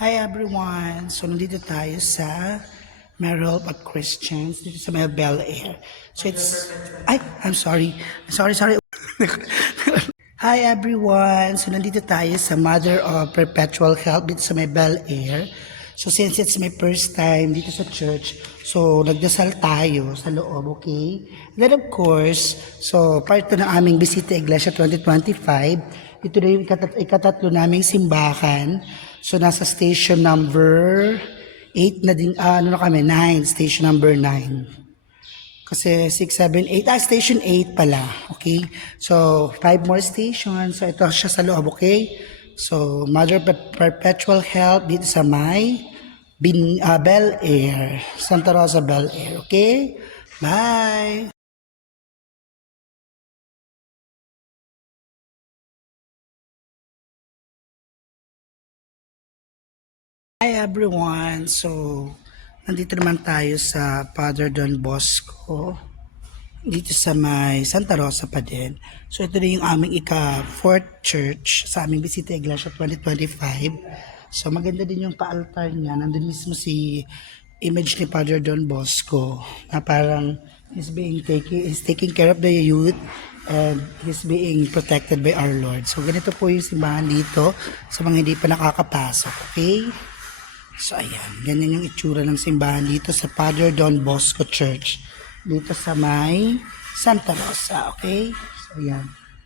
Hi everyone! So nandito tayo sa Merrill at Christians dito sa may Bel Air. So I'm sorry. Sorry. Hi everyone! So nandito tayo sa Mother of Perpetual Help dito sa may Bel Air. So since it's my first time dito sa church, so nagdasal tayo sa loob, okay? Then of course, so part to ng aming Bisita Iglesia 2025. Ito na yung ikatatlo naming simbahan. So nasa station number 8 na din, 9, station number 9. Kasi 6, 7, 8, station 8 pala, okay? So, 5 more stations. So, ito siya sa loob, okay? So, Mother Perpetual Help dito sa may Bel Air. Santa Rosa Bel Air, okay? Bye! Hi everyone! So, nandito naman tayo sa Father Don Bosco. Dito sa may Santa Rosa pa din. So ito na yung aming ika-4th church sa aming Bisita Iglesia 2025. So maganda din yung pa-altar niya. Nandun mismo si image ni Father Don Bosco na parang he's taking care of the youth and he's being protected by our Lord. So ganito po yung simbahan dito sa mga hindi pa nakakapasok. Okay? So ayan, ganyan yung itsura ng simbahan dito sa Father Don Bosco Church dito sa may Santa Rosa, okay? So ayan,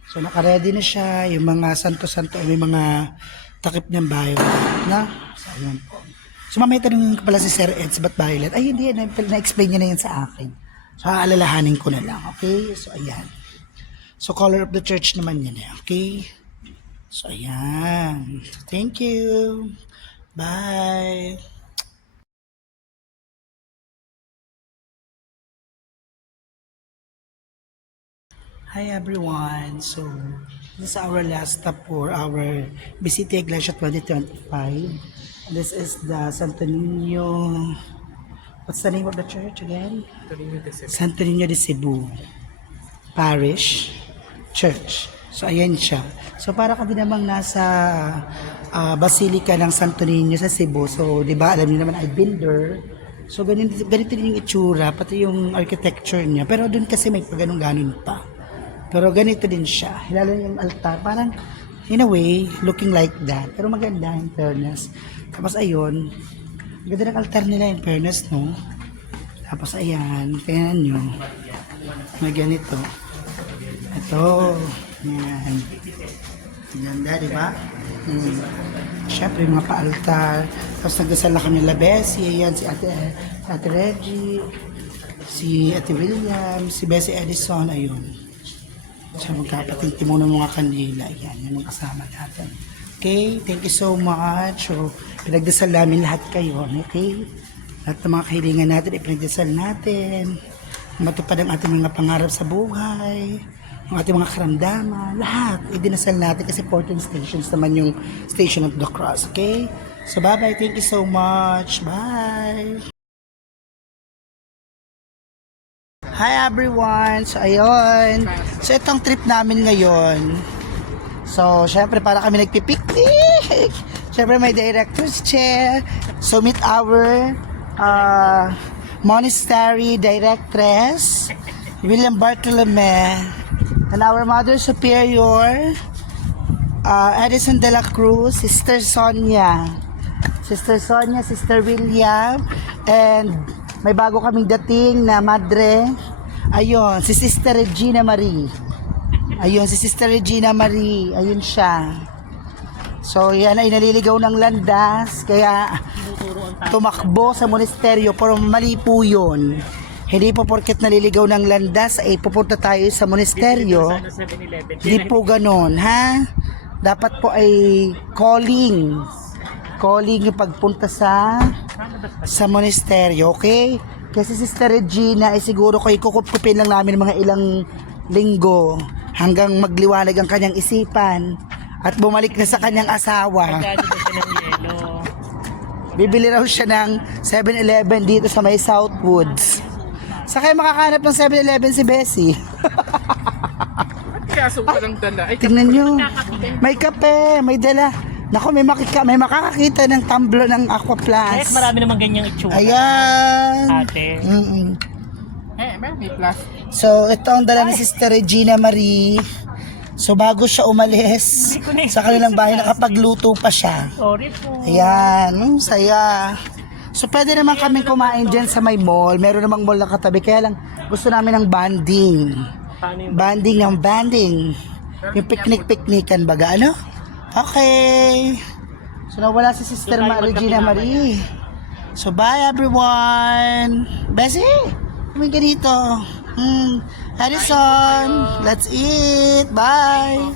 so nakaredy na siya, yung mga santo-santo, may mga takip niyang bio na, so ayan po. So mamaya tanongin ko pala si Sir Eds, ba't violet? Ay hindi, na-explain niya na yan sa akin. So aalalahanin ko na lang, okay? So ayan, so color of the church naman yan, okay? So ayan, thank you. Bye! Hi everyone! So, this is our last stop for our Bisita Iglesia 2025. This is the Santo Niño... What's the name of the church again? Santo Niño de Cebu Parish Church. So, ayan siya. So, para ka din namang nasa Basilica ng Santo Niño sa Cebu. So, di ba, alam niyo naman, I've been there. So, ganito din yung itsura, pati yung architecture niya. Pero doon kasi may ganun-ganun pa. Pero ganito din siya. Lalo yung altar, parang in a way, looking like that. Pero maganda in fairness. Tapos ayun, ganda ng altar nila in fairness, no? Tapos ayan, tingnan nyo. May ganito. Ito. Ayan. Ganda, di ba? Siyempre, yung mga pa-altar. Tapos nagdasal na kami Labesi. Ayan, si Ate Reggie, si Ate William, si Bessie Edison, ayun. So, magkapatid mo ng mga kandila. Yan, yung mga kasama natin. Okay, thank you so much. So, pinagdasal namin lahat kayo. Okay? Lahat ng mga kahilingan natin, ipinagdasal natin. Matupad ang ating mga pangarap sa buhay. Ang ating mga karamdaman. Lahat, idinasal natin kasi 14 stations naman yung Station of the Cross. Okay? So, bye-bye. Thank you so much. Bye! Hi everyone! So ayun, so itong trip namin ngayon, so syempre para kami nagpipiknik, syempre may director's chair, so meet our monastery directress, William Bartolome, and our Mother Superior, Edison de la Cruz, Sister Sonia, Sister William, and may bago kaming dating na madre. Ayun, si Sister Regina Marie. Ayun, si Sister Regina Marie. Ayun siya. So, yan ay naliligaw ng landas. Kaya, tumakbo sa monasteryo. Pero mali po yun. Hindi po porket naliligaw ng landas, ay pupunta tayo sa monasteryo. Hindi po ganon, ha? Dapat po ay calling yung pagpunta sa monasteryo, okay? Kasi Sister Regina ay siguro kayo kukupin lang namin mga ilang linggo hanggang magliwanag ang kanyang isipan at bumalik na sa kanyang asawa. Bibili raw siya ng 7-Eleven dito sa may Southwoods. Sa kayo makakanap ng 7-Eleven si Bessie? Kaso walang dala. Tingnan nyo, may kape, may dala. Nako, may makakakita ng tumbler ng Aqua Yes, Plus. marami namang ganyang itsura. Ayan. Ate. Mm-mm. May plus. So, ito ang dala ni Sister Regina Marie. So, bago siya umalis sa kanilang bahay, nakapagluto pa siya. Sorry po. Ayan, saya. So, pwede naman kami kumain dyan sa may mall. Meron namang mall na katabi. Kaya lang, gusto namin ng banding. Paano yung Banding. Yung picnic-picnican baga, ano? Okay. So, nawala si Sister Regina Marie. So, bye everyone. Bessie, kumain ka dito. Harrison, let's eat. Bye.